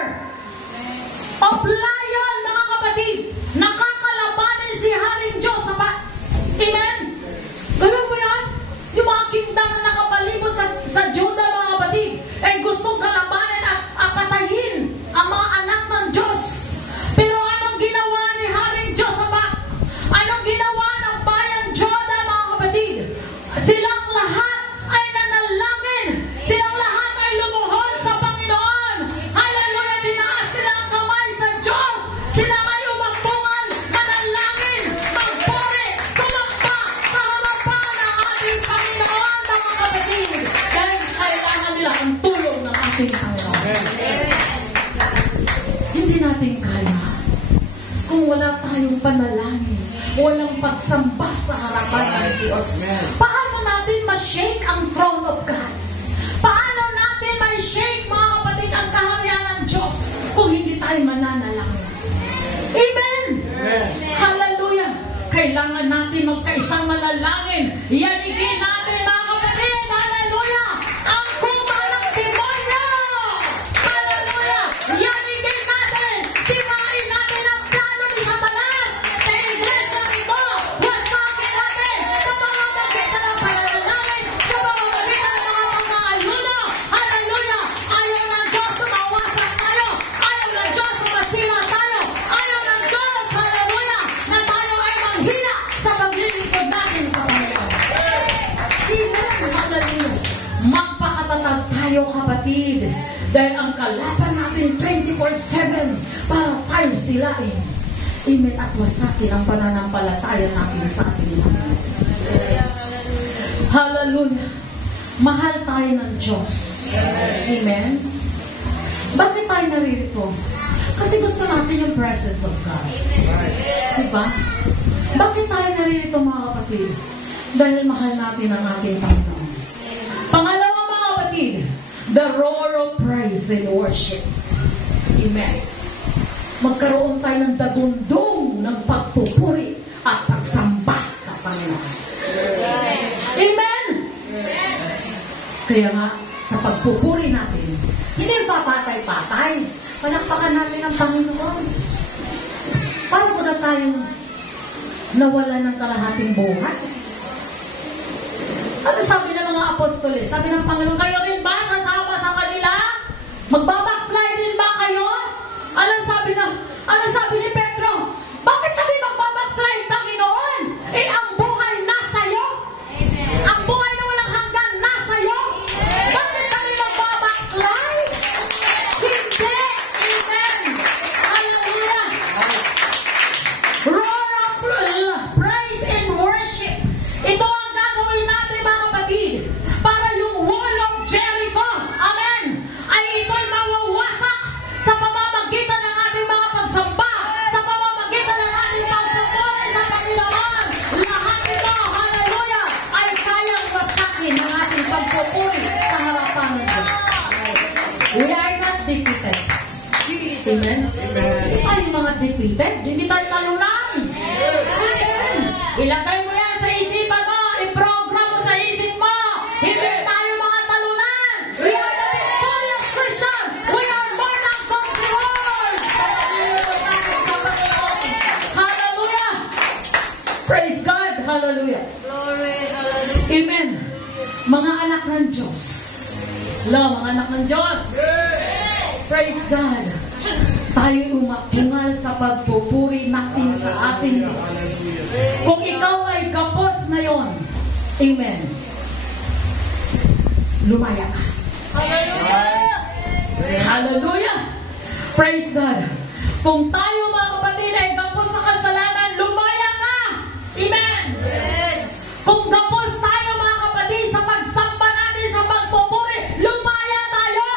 of lion mga kapatid. Nakakalabanin si Haring Jehoshaphat. Amen? Ganun mo yan? Yung mga kingdom na nakapalibot sa Judah mga kapatid ay gustong kalabanin at patayin ang mga anak ng Diyos. Pero anong ginawa ni Haring Jehoshaphat? Anong ginawa ng bayan Judah mga kapatid? Silang lahat ay nanalangin. Silang lahat ay lumuhod sa Panginoon. Hallelujah! Tinaas sila ang kamay sa Diyos. Sila ay umaktungan, manalangin, magpuri, sumamba sa harapan ng ating Panginoon mga kapatid. Dahil kailangan nila ang tulong ng ating Panginoon. Hindi natin kaya kung wala tayong panalangin, walang pagsamba sa harapan ng Diyos. Paano natin ma-shake ang throne of God? Paano natin ma-shake mga kapatid ang kaharian ng Diyos kung hindi tayo mananalangin? Amen! Hallelujah! Kailangan natin magkaisang manalangin. Yanigin natin mga kapatid. Hallelujah! Ang kuma ng demonyo! Hallelujah! Yanigin natin. Simain natin ang plano ni Satanas sa iglesia nito. Wasakin natin sa mga magitan ng panalangin, sa mga magitan ng mga pag-aaluno. Hallelujah! Ayaw ng Diyos tumawasan tayo, kapatid. Dahil ang kalaban natin 24/7 para tayo silain. Amen. At wasakin ang pananampalataya natin sa ating mga. Hallelujah. Mahal tayo ng Diyos. Amen. Bakit tayo naririto? Kasi gusto natin yung presence of God. Diba? Bakit tayo naririto, mga kapatid? Dahil mahal natin ang ating Panginoon. Pangalawa, mga kapatid, the roar of praise and worship. Amen. Magkaroon tayo ng dagundong ng pagpupuri at pagsamba sa Panginoon. Amen. Kaya nga, sa pagpupuri natin, hindi papatay-patay. Palakpakan natin ang Panginoon. Para po na tayong nawala ng kalahating buhay. Ano sabi ng mga apostoles? Sabi ng Panginoon, kayo rin ba sasama sa kanila? Magbabackslide din ba kayo? Ano sabi ni Pedro? Bakit sabi magbabackslide, Panginoon? Eh, ang buhay nasa iyo. Ang buhay na walang hanggan nasa iyo. Bakit kami magbabackslide? Hindi. Amen. Hallelujah. Roar of praise and worship. Ito ang gagawin natin, mga kapatid, para yung wall of Jericho, amen, ay ito'y mawawasak sa pamamagitan ng ating mga pagsamba, sa pamamagitan ng ating pagpupuri sa Panginoon. Lahat ito, hallelujah, ay kayang wasakin ng ating pagpupuri sa harapan ng Diyos. We are not defeated. Amen? Ay, mga defeated, hindi tayo talunan. Amen. Ilagay mo yan sa isipan mo, i-program mo sa isip mo. Hindi tayo mga talunan. We are the victorious Christian. We are more than conquerors. Hallelujah. Praise God. Hallelujah. Amen. Mga anak ng Diyos. Hello, mga anak ng Diyos. Praise God. Tayo umapungal sa pagpupuri natin sa ating Diyos. Kung ikaw ay kapos ngayon, amen, lumaya ka. Hallelujah! Praise God! Kung tayo, mga kapatid, ay kapos sa kasalanan, lumaya ka! Amen! Kung kapos tayo, mga kapatid, sa pagsamba natin, sa pagpupuri, lumaya tayo!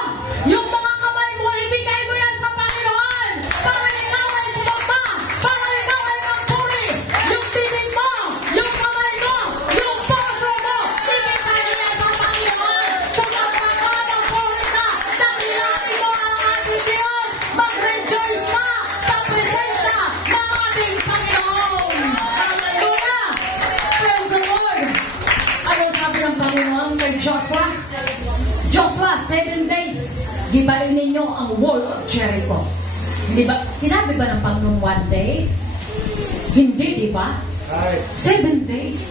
Yung mga kamay mo, ibigay mo yan sa Panginoon para ikaw ay sumamba, para ikaw ay magpuri. Yung tinig mo, yung kamay mo, yung puso mo, ibigay mo yan sa Panginoon. Sumamba ka, magpuri ka, nakilati mo ang ating Diyos, mag-rejoice ka sa presensya ng ating Panginoon. Hallelujah! Praise the Lord! Ano sabi ng Panginoon kay Joshua? Joshua, 7 days, gibain ninyo ang wall of Jericho. Diba? Sinabi ba ng Panginoon 1 day? Hindi, di ba? 7 days.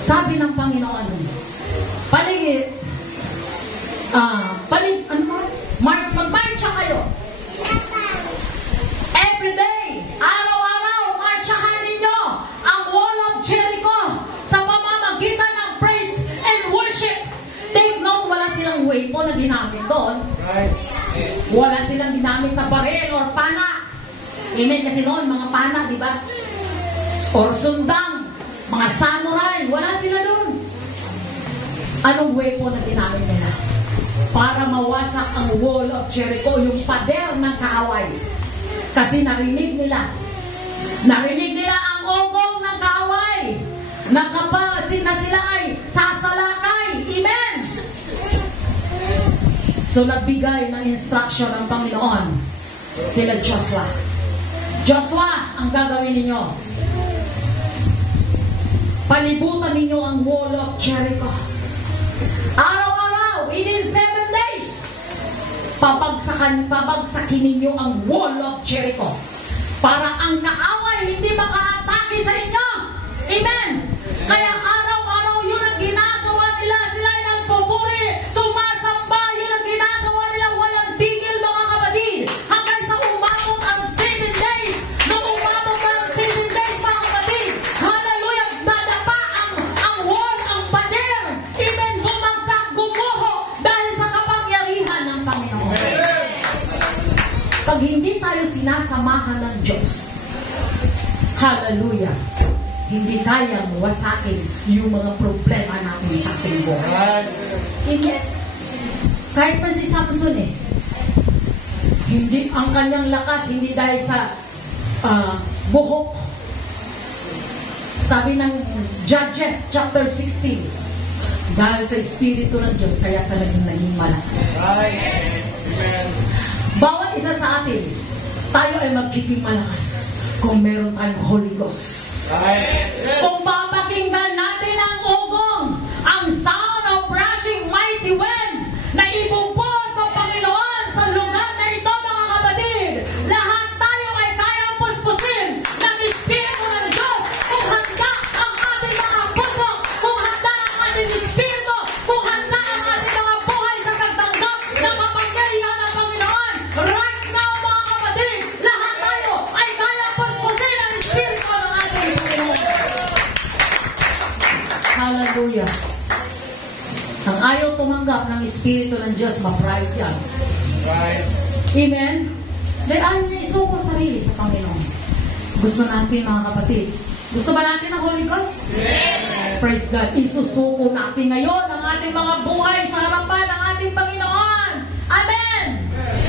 Sabi ng Panginoon, magmarcha kayo. Every day, araw-araw, marchahan ninyo ang wall of Jericho sa pamamagitan ng praise and worship. Take note, wala silang weapon na ginamit doon. Wala silang ginamit na baril or pana. Amen, kasi noon, mga pana, di ba? Or sundang, mga samurai, wala sila doon. Anong weapon na ginamit nila? Para mawasak ang wall of Jericho, yung pader ng kaaway. Kasi narinig nila ang ogong ng kaaway na sila ay sasalakay. Amen. So nagbigay ng instruction ng Panginoon kila Joshua. Joshua, ang gagawin ninyo, palibutan ninyo ang wall of Jericho. Araw-araw, within 7 days, pabagsakin ninyo ang wall of Jericho para ang kaaway hindi maka-atake sa inyo. Amen. Kaya araw-araw yun ang ginagawa nila. Sila ay nagpupuri, sumasamba, yun ang ginagawa nila. Walang tigil, mga kapatid, hanggang sa umabot ang 7 days. Nung umabot ang 7 days, mga kapatid, hallelujah, dadapa ang wall, ang pader. Amen. Bumagsak, gumuho Diyos. Hallelujah. Hindi kayang wasakin yung mga problema natin sa ating buhay. Hindi. Kahit pa si Samson hindi ang kanyang lakas, hindi dahil sa buhok. Sabi ng Judges chapter 16, dahil sa Espiritu ng Diyos, kaya sa naging malakas. Bawat isa sa atin, tayo ay magiging malakas kung meron tayong Holy Ghost. Kung papakinggan natin ang ugong, ang sound of rushing mighty wind na ibubuhos sa Panginoon sa lugar na ito, mga kapatid, lahat tayo ay kayang puspusin ng Espiritu ng Diyos kung handa ang ating mga puso, kung handa ang ating Espiritu, kung handa ang ating mga buhay sa pagtanggap ng kapangyarihan ng Panginoon. Right now, mga kapatid, lahat tayo ay kayang puspusin ang Espiritu ng ating Panginoon. Hallelujah. Ang ayaw tumanggap ng Espiritu ng Diyos, ma-pride yan. Amen? Dahil ayaw niya isuko sarili sa Panginoon. Gusto natin, mga kapatid. Gusto ba natin ang Holy Ghost? Yes. Praise God. Isusuko natin ngayon ang ating mga buhay sa harapan ng ating Panginoon. Amen!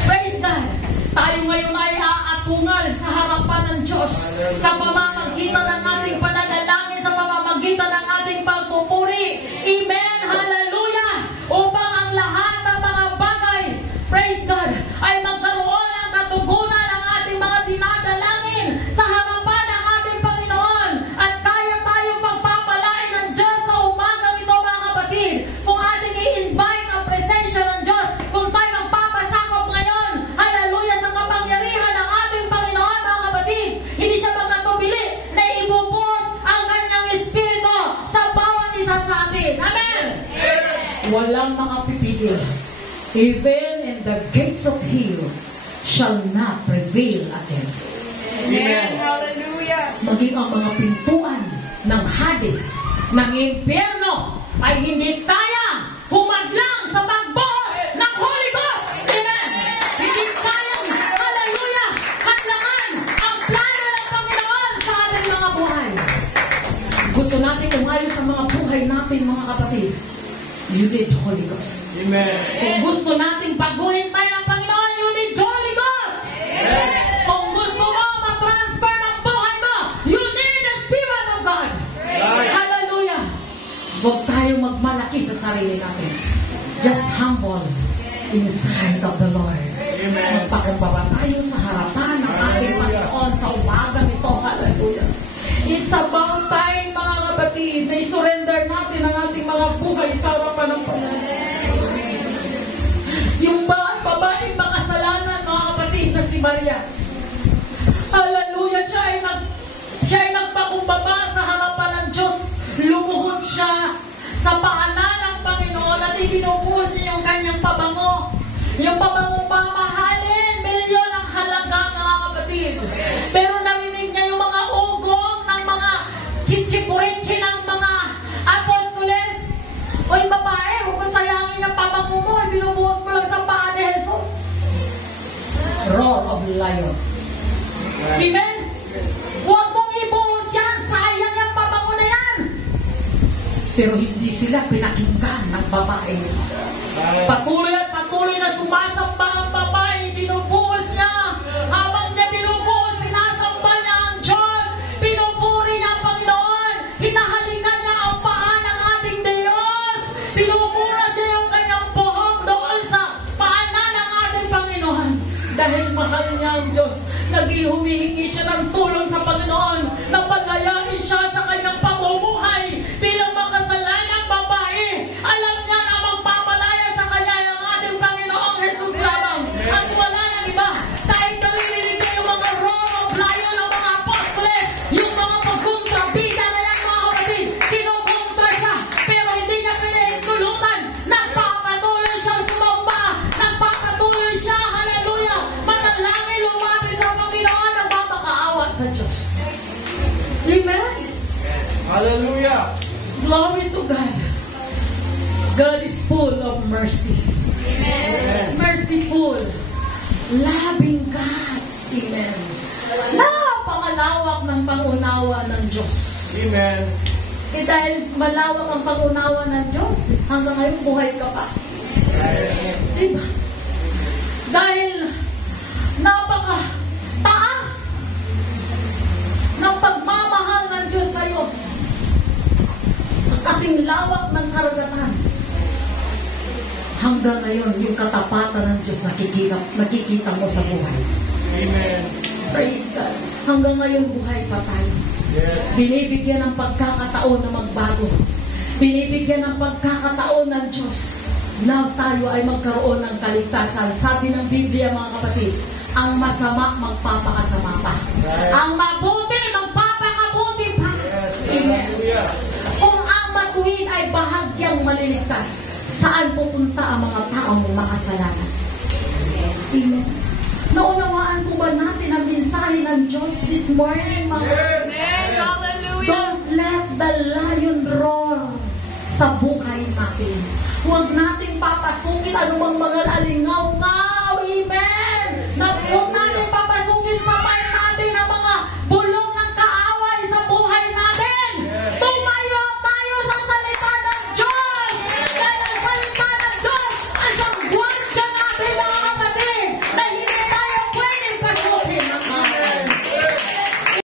Praise God. Tayo ngayon ay aatungal sa harapan ng Diyos sa pamamagitan ng ating pananalangin, sa pamamagitan ng ating pagpupuri. Amen! Hallelujah! Upang ang lahat ng mga bagay, praise God, ay magkaroon ng katugunan ng ating mga dinadalangin sa harapan ng ating Panginoon. At kaya tayong pagpapalain ng Diyos sa umagang ito, mga kapatid. Kung ating i-invite ang presensya ng Diyos, kung tayo magpapasakop ngayon, hallelujah, sa kapangyarihan ng ating Panginoon, mga kapatid, hindi siya magkatubili na ibubuhos ang kanyang Espiritu sa bawat isa sa atin. Amen! Walang makapipigil. Even in the gates of hell shall not prevail against it. Amen. Hallelujah. Maging ang mga pintuan ng Hades, ng impyerno, ay hindi kaya humadlang sa pagbuhos ng Holy Ghost. Amen. Hindi kayang, hallelujah, hadlangan ang plano ng Panginoon sa ating mga buhay. Gusto natin umayos sa mga buhay natin, mga kapatid. You need Holy Ghost. Amen. Kung gusto natin baguhin tayo ng Panginoon, you need Holy Ghost. Yes. Kung gusto mo ma-transfer ng buhay mo, you need the Spirit of God. Right. Hallelujah. Huwag tayo magmalaki sa sarili natin. Just humble inside of the Lord. Amen. Magpakumbaba tayo sa harapan ng ating Panginoon sa umagang ito. Hallelujah. It's about time, mga kapatid, na i-surrender natin ang ating mga buhay sa harapan ng Panginoon. Yung babaeng makasalanan, mga kapatid, na si Maria. Hallelujah, siya ay nagpakumbaba sa harapan ng Diyos. Lumuhod siya sa paanan ng Panginoon at ibinubuhos niya yung kanyang pabango. Yung pabangong mamahalin, milyon ang halaga, mga kapatid. Pero narinig niya yung mga ugong ng mga chichipurichi ng mga apostoles. Oy babae, huwag kang sayangin ang pabango mo, binubuhos mo lang sa paa ni Jesus. Roar of lion. Amen? Huwag mong ibuhos yan, sayang yung pabango na yan. Pero hindi sila pinakinggan ng babae. Patuloy at patuloy na sumasamba ang babae, binubuhos niya. Habang niya binubuhos, sinasamba niya ang Diyos. Pinupuri niya ang Panginoon. Hinahalikan niya ang paa ng ating Diyos. Pinuburas niya yung kanyang buhok doon sa paanan ng ating Panginoon. Dahil mahal niya ang Diyos, humihingi siya ng tulong sa Panginoon na palayain siya sa kanyang pamumuhay bilang makasalanang babae. Alam niya na magpapalaya sa kanya ng ating Panginoong Jesus lamang. At wala nang iba. Dahil naririnig niya yung mga roar of lion ng mga apostoles, yung mga pagkontrabida na yan, mga kapatid. Kinukontra siya, pero hindi niya pinahintulutan. Nagpapatuloy siyang sumamba. Nagpapatuloy siya, hallelujah, manalangin, lumapit sa Panginoon, nagpapakaawa sa Diyos. Amen? Hallelujah. Glory to God. God is full of mercy. Amen. Merciful. Loving God. Amen. Napakalawak ng pangunawa ng Diyos. Amen. Dahil malawak ang pangunawa ng Diyos, hanggang ngayon buhay ka pa. Diba? Dahil napaka-taas ng pagmamahal ng Diyos sa'yo. Kasing lawak ng karagatan. Hanggang ngayon, yung katapatan ng Diyos nakikita mo sa buhay. Amen. Praise God. Hanggang ngayon, buhay pa tayo. Yes. Binibigyan ng pagkakataon na magbago. Binibigyan ng pagkakataon ng Diyos na tayo ay magkaroon ng kaligtasan. Sabi ng Biblia, mga kapatid, ang masama magpapakasama pa. Right. Ang mabuti magpapakabuti pa. Yes. Amen. Hallelujah. Kung ang matuwid ay bahagyang maliligtas, saan pupunta ang mga taong makasalanan? Amen. Naunawaan po ba natin ang mensahe ng Diyos this morning, mga Amen. Hallelujah. Don't let the lion roar sa buhay natin. Huwag nating papasukin anumang mga alingaw nga